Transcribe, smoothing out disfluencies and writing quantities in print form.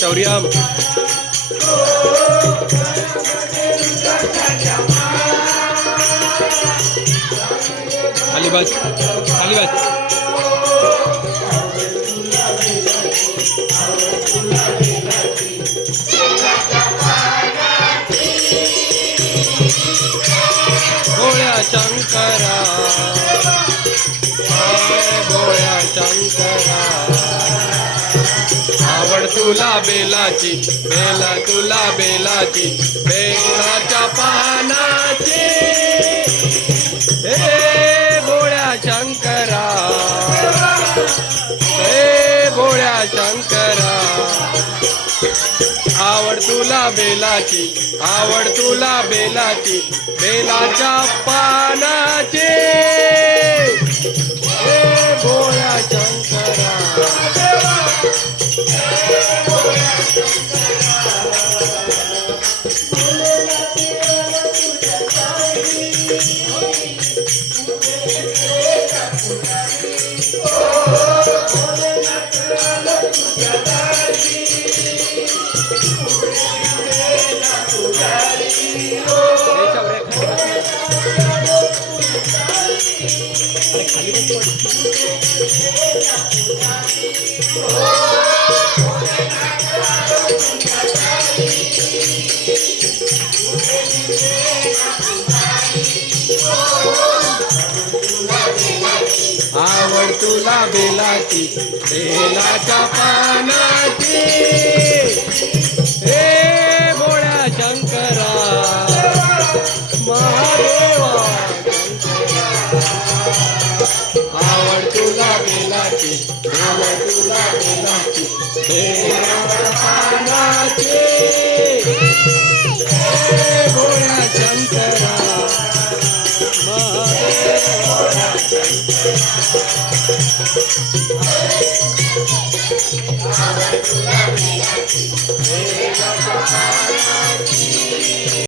शौर्यम खाली बस खाली बस गोळ्या शंकरा गोळ्या शंकरा आवड तुला बेलाची बेला तुला बेलाची बेलाच्या पानाची हे गोळ्या शंकरा हे गोळ्या शंकरा आवड तुला बेलाची आवड तुला बेलाची बेलाच्या पानाची हे गोळ्या शंकरा आवड तुला बेलाची बेलाच्या पानाची हे गोळ्या शंकरा महादेवा आवड तुला बेलाची बेला तुला बेलाची बेलाच्या पानाची हे गोळ्या शंकरा महादेवा